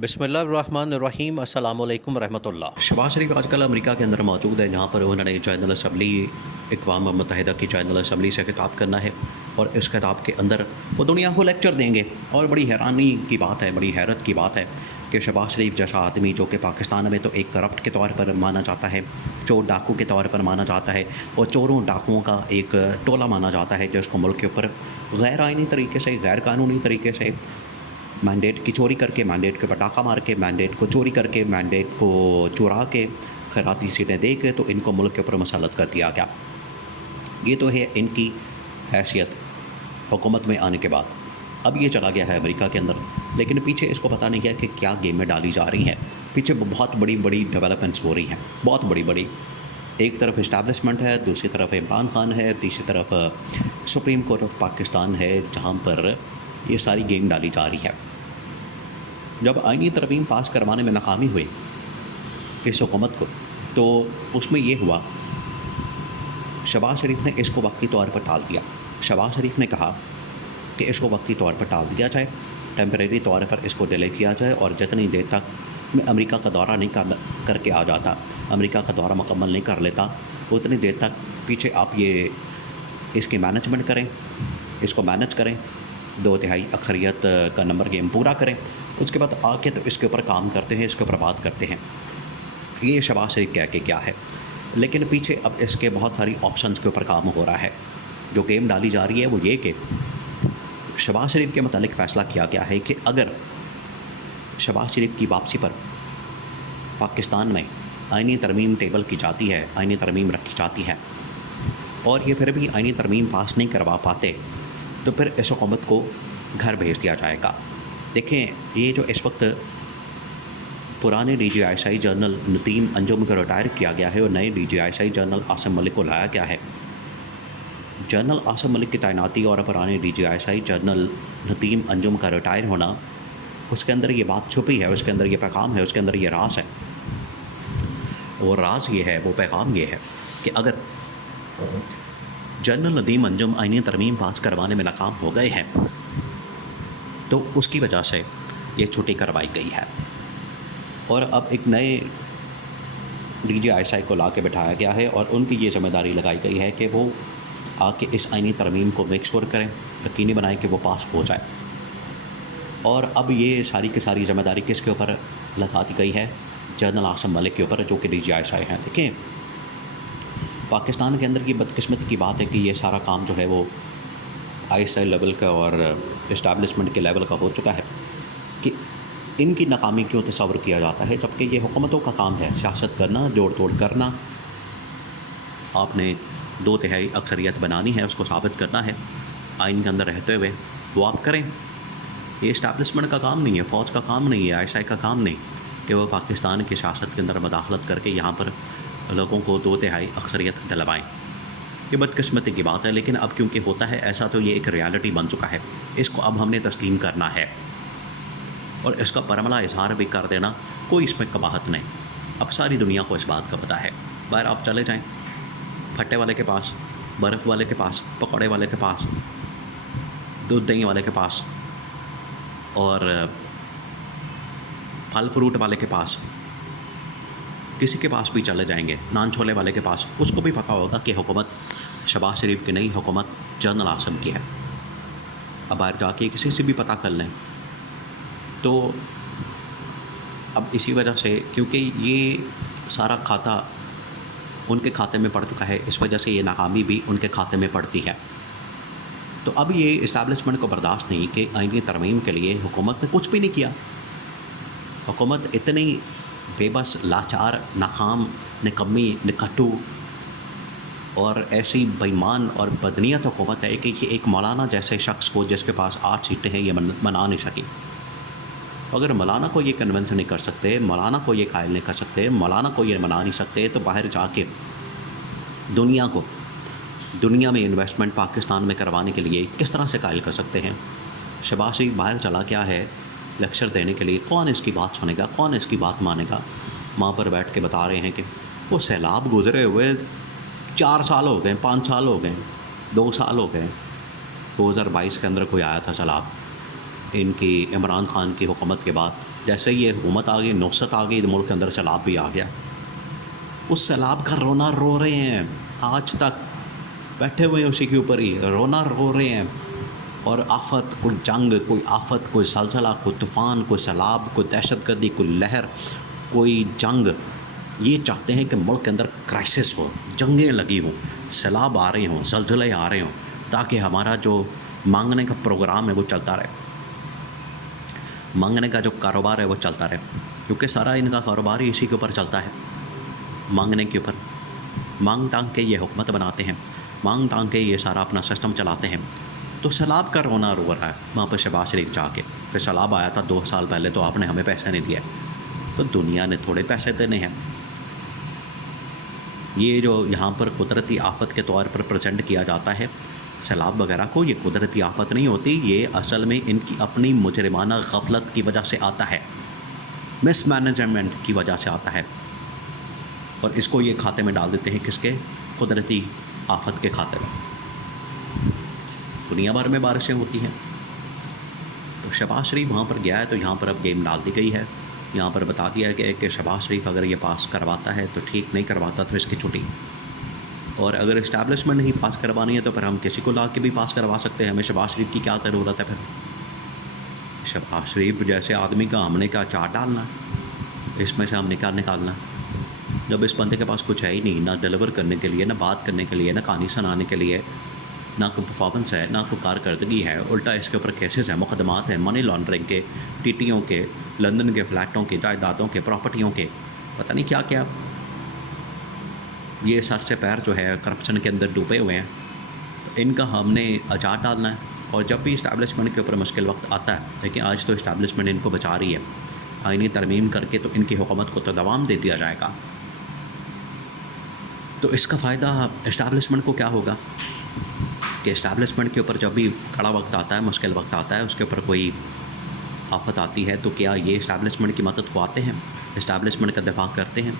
बिस्मिल्लाहिर्रहमानिर्रहीम अस्सलामु अलैकुम रहमतुल्लाह। शहबाज शरीफ आजकल अमेरिका के अंदर मौजूद है, जहाँ पर उन्होंने जनरल असम्बली अक़वाम मुत्तहिदा की जनरल असम्बली से खिताब करना है और इस खिताब के अंदर वो दुनिया को लेक्चर देंगे। और बड़ी हैरानी की बात है, बड़ी हैरत की बात है कि शहबाज शरीफ जैसा आदमी, जो कि पाकिस्तान में तो एक करप्ट के तौर पर माना जाता है, चोर डाकू के तौर पर माना जाता है और चोरों डाकुओं का एक टोला माना जाता है, जिसको मुल्क के ऊपर गैर आइनी तरीके से, गैर कानूनी तरीके से मैंडेट की चोरी करके, मैंडेट के पटाखा मार के, मैंडेट को चोरी करके, मैंडेट को चुरा के, खैराती सीटें दे के तो इनको मुल्क के ऊपर मसलत कर दिया गया। ये तो है इनकी हैसियत हुकूमत में आने के बाद। अब ये चला गया है अमेरिका के अंदर, लेकिन पीछे इसको पता नहीं गया कि क्या गेम में डाली जा रही हैं। पीछे बहुत बड़ी बड़ी डेवलपमेंट्स हो रही हैं, बहुत बड़ी बड़ी। एक तरफ इस्टेब्लिशमेंट है, दूसरी तरफ इमरान खान है, तीसरी तरफ सुप्रीम कोर्ट ऑफ पाकिस्तान है, जहाँ पर ये सारी गेम डाली जा रही है। जब आईनी तरमीम पास करवाने में नाकामी हुई इस हुकूमत को, तो उसमें ये हुआ, शहबाज शरीफ ने इसको वक्ती तौर पर टाल दिया। शहबाज शरीफ ने कहा कि इसको वक्ती तौर पर टाल दिया जाए, टेम्परेरी तौर पर इसको डिले किया जाए, और जितनी देर तक मैं अमेरिका का दौरा नहीं करके आ जाता, अमेरिका का दौरा मुकम्मल नहीं कर लेता, उतनी देर तक पीछे आप ये इसकी मैनेजमेंट करें, इसको मैनेज करें, 2/3 अक्सरियत का नंबर गेम पूरा करें, उसके बाद आके तो इसके ऊपर काम करते हैं, इसके ऊपर बात करते हैं। ये शहबाज शरीफ कह के क्या है, लेकिन पीछे अब इसके बहुत सारी ऑप्शंस के ऊपर काम हो रहा है। जो गेम डाली जा रही है वो ये कि शहबाज शरीफ के मतलब फ़ैसला किया गया है कि अगर शहबाज शरीफ की वापसी पर पाकिस्तान में आईनी तरमीम टेबल की जाती है, आईनी तरमीम रखी जाती है, और ये फिर भी आईनी तरमीम पास नहीं करवा पाते, तो फिर इस हुकूमत को घर भेज दिया जाएगा। देखें, ये जो इस वक्त पुराने DGISI जनरल नदीम अंजुम को रिटायर किया गया है और नए DGISI जनरल आसिम मलिक को लाया गया है। जनरल आसिम मलिक की तैनाती और पुराने DGISI जनरल नदीम अंजुम का रिटायर होना, उसके अंदर ये बात छुपी है, उसके अंदर ये पैगाम है, उसके अंदर ये राज है। वो राज ये है, वो पैगाम ये है कि अगर जनरल नदीम अंजुम आईनी तरमीम पास करवाने में नाकाम हो गए हैं, तो उसकी वजह से ये छुट्टी करवाई गई है और अब एक नए DGISI को ला के बिठाया गया है और उनकी ये ज़िम्मेदारी लगाई गई है कि वो आके इस आईनी तरमीम को मेक श्योर करें, यकीनी बनाएं कि वो पास हो जाए। और अब ये सारी की सारी ज़िम्मेदारी किसके ऊपर लगा दी गई है? जनरल आसिम मलिक के ऊपर, जो कि DGISI हैं। देखें, पाकिस्तान के अंदर की बदकिस्मती की बात है कि ये सारा काम जो है वो ISI लेवल का और इस्टेब्लिशमेंट के लेवल का हो चुका है कि इनकी नाकामी क्यों तस्वर किया जाता है, जबकि ये हुकूमतों का काम है सियासत करना, जोड़ तोड़ करना। आपने 2/3 अक्सरियत बनानी है, उसको साबित करना है आइन के अंदर रहते हुए, वो आप करें। ये इस्टेब्लिशमेंट का काम नहीं है, फ़ौज का काम नहीं है, ISI का काम नहीं कि वो पाकिस्तान की सियासत के अंदर मदाखलत करके यहाँ पर लोगों को 2/3 अक्सरियत दिलवाएँ। ये बदकिस्मती की बात है, लेकिन अब क्योंकि होता है ऐसा, तो ये एक रियलिटी बन चुका है। इसको अब हमने तस्लीम करना है और इसका परमला इजहार भी कर देना, कोई इसमें कबाहत नहीं। अब सारी दुनिया को इस बात का पता है। बाहर आप चले जाएं, फट्टे वाले के पास, बर्फ़ वाले के पास, पकौड़े वाले के पास, दूध दही वाले के पास और फल फ्रूट वाले के पास, किसी के पास भी चले जाएंगे, नान छोले वाले के पास, उसको भी पता होगा कि हुकूमत शहबाज शरीफ की नई हुकूमत जनरल आसिम की है। अब बाहर जाके किसी से भी पता कर लें। तो अब इसी वजह से, क्योंकि ये सारा खाता उनके खाते में पड़ चुका है, इस वजह से ये नाकामी भी उनके खाते में पड़ती है। तो अब ये इस्टेब्लिशमेंट को बर्दाश्त नहीं कि आईनी तरमीम के लिए हुकूमत ने कुछ भी नहीं किया। हुकूमत इतनी बेबस, लाचार, नाकाम, निकम्मी, निकट्टू और ऐसी बेईमान और बदनीयत हुकूमत है कि एक मौलाना जैसे शख्स को, जिसके पास 8 सीटें हैं, ये मना नहीं सकी। अगर मौलाना को ये कन्विंस नहीं कर सकते, मौलाना को ये कायल नहीं कर सकते, मौलाना को ये मना नहीं सकते, तो बाहर जाके दुनिया में इन्वेस्टमेंट पाकिस्तान में करवाने के लिए किस तरह से कायल कर सकते हैं? शहबाज शरीफ बाहर चला गया है लेक्चर देने के लिए, कौन इसकी बात सुनेगा, कौन इसकी बात मानेगा? वहाँ पर बैठ के बता रहे हैं कि वो सैलाब गुजरे हुए 4 साल हो गए, 5 साल हो गए, 2 साल हो गए, 2022 के अंदर कोई आया था सैलाब, इनकी इमरान खान की हुकूमत के बाद जैसे ही ये हुकूमत आ गई, नुसरत आ गई, तो मुल्क के अंदर सैलाब भी आ गया। उस सैलाब का रोना रो रहे हैं, आज तक बैठे हुए हैं उसी के ऊपर ही, रोना रो रहे हैं। और आफत, कोई जंग, कोई आफत, कोई सलसला, कोई तूफ़ान, कोई सैलाब, कोई दहशतगर्दी, कोई लहर, कोई जंग, ये चाहते हैं कि मुल्क के अंदर क्राइसिस हो, जंगें लगी हों, सैलाब आ रहे हों, ज़लज़ले आ रहे हों, ताकि हमारा जो मांगने का प्रोग्राम है वो चलता रहे, मांगने का जो कारोबार है वो चलता रहे। क्योंकि सारा इनका कारोबार ही इसी के ऊपर चलता है, मांगने के ऊपर। मांग तांग के ये हुकूमत बनाते हैं, मांग तांग के ये सारा अपना सिस्टम चलाते हैं। तो सैलाब का रोना रो रहा है वहाँ पर शहबाज शरीफ जाके। फिर सैलाब आया था 2 साल पहले, तो आपने हमें पैसे नहीं दिए, तो दुनिया ने थोड़े पैसे देने हैं। ये जो यहाँ पर कुदरती आफत के तौर पर प्रेजेंट किया जाता है सैलाब वगैरह को, ये कुदरती आफत नहीं होती, ये असल में इनकी अपनी मुजरिमाना गफलत की वजह से आता है, मिसमैनेजमेंट की वजह से आता है। और इसको ये खाते में डाल देते हैं, किसके? कुदरती आफत के खाते में। दुनिया भर में बारिशें होती हैं। तो शहबाज शरीफ वहाँ पर गया है, तो यहाँ पर अब गेम डाल दी गई है। यहाँ पर बता दिया गया है कि शहबाज शरीफ अगर ये पास करवाता है तो ठीक, नहीं करवाता तो इसकी छुट्टी। और अगर इस्टेब्लिशमेंट नहीं पास करवानी है तो फिर हम किसी को ला के भी पास करवा सकते हैं। हमें शहबाज शरीफ की क्या ज़रूरत है? फिर शहबाज शरीफ जैसे आदमी का हमने क्या चाट डालना, इसमें से हमने क्या निकालना, जब इस बंदे के पास कुछ है ही नहीं, ना डिलीवर करने के लिए, ना बात करने के लिए, ना कहानी सुनाने के लिए, ना कोई परफॉर्मेंस है, ना कोई कारकर्दगी है। उल्टा इसके ऊपर केसेस हैं, मुकदमात हैं, मनी लॉन्ड्रिंग के, टीटीओं के, लंदन के फ्लैटों के, जायदादों के, प्रॉपर्टियों के, पता नहीं क्या क्या। ये सर से पैर जो है करप्शन के अंदर डूबे हुए हैं। इनका हमने अचार डालना है। और जब भी इस्टेब्लिशमेंट के ऊपर मुश्किल वक्त आता है, देखिए आज तो इस्टेब्लिशमेंट इनको बचा रही है, आईनी तरमीम करके तो इनकी हुकूमत को तो दवाम दे दिया जाएगा। तो इसका फ़ायदा इस्टेब्लिशमेंट को क्या होगा कि इस्टेब्लिशमेंट के ऊपर जब भी कड़ा वक्त आता है, मुश्किल वक्त आता है, उसके ऊपर कोई आफत आती है, तो क्या ये इस्टेब्लिशमेंट की मदद को आते हैं, इस्टेब्लिशमेंट का दिफा करते हैं,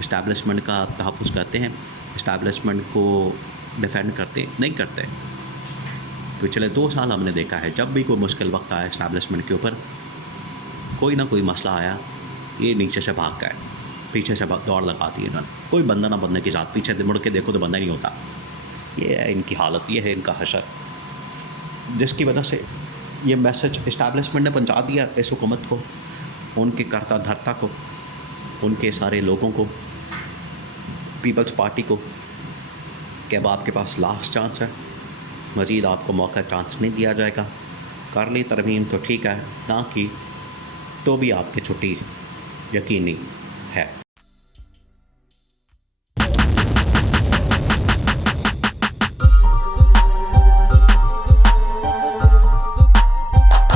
इस्टेब्लिशमेंट का तहफ़्फ़ुज़ करते हैं, इस्टेब्लिशमेंट को डिफेंड करते? नहीं करते। पिछले 2 साल हमने देखा है, जब भी कोई मुश्किल वक्त आया इस्टेब्लिशमेंट के ऊपर, कोई ना कोई मसला आया, ये नीचे से भाग गए, पीछे से दौड़ लगा दी इन्होंने। कोई बंदा ना बनने के साथ, पीछे मुड़ के देखो तो बंदा नहीं होता। ये है इनकी हालत, ये है इनका हशर, जिसकी वजह से ये मैसेज इस्टेब्लिशमेंट ने पहुंचा दिया इस हुकूमत को, उनके करता धरता को, उनके सारे लोगों को, पीपल्स पार्टी को, कि अब आपके पास लास्ट चांस है, मज़ीद आपको मौका चांस नहीं दिया जाएगा। कर ली तरमीम तो ठीक है, ना की तो भी आपकी छुट्टी यकीनी है।